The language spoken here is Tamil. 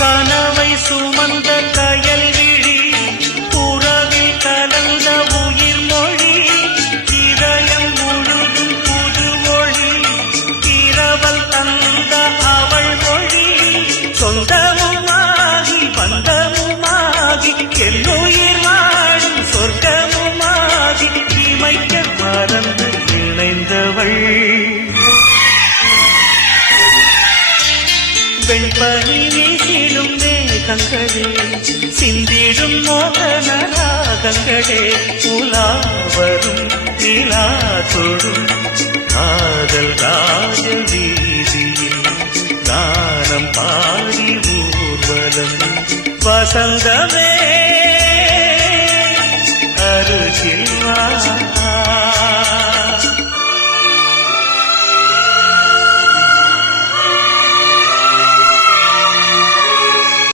கனவை சுமந்த கயல் விழி உறவில் கலந்த உயிர் மொழி இதயம் முழுதும் புது ஒளி இரவல் தந்த அவள் மொழி சொந்தமுமாகி பந்தமுமாகி என்னுயிர் வாழும் சொர்க்கமுமாகி இமைக்க மறந்து இணைந்தவள் வெண்பனி வீசிடும் மேகங்களே சிந்திடும் மோகன ராகங்களே உலாவரும் நிலா தொடும் காதல் ராஜ வீதியில் கானம் பாடி ஊர்வலம் வசந்தமே அருகில் வா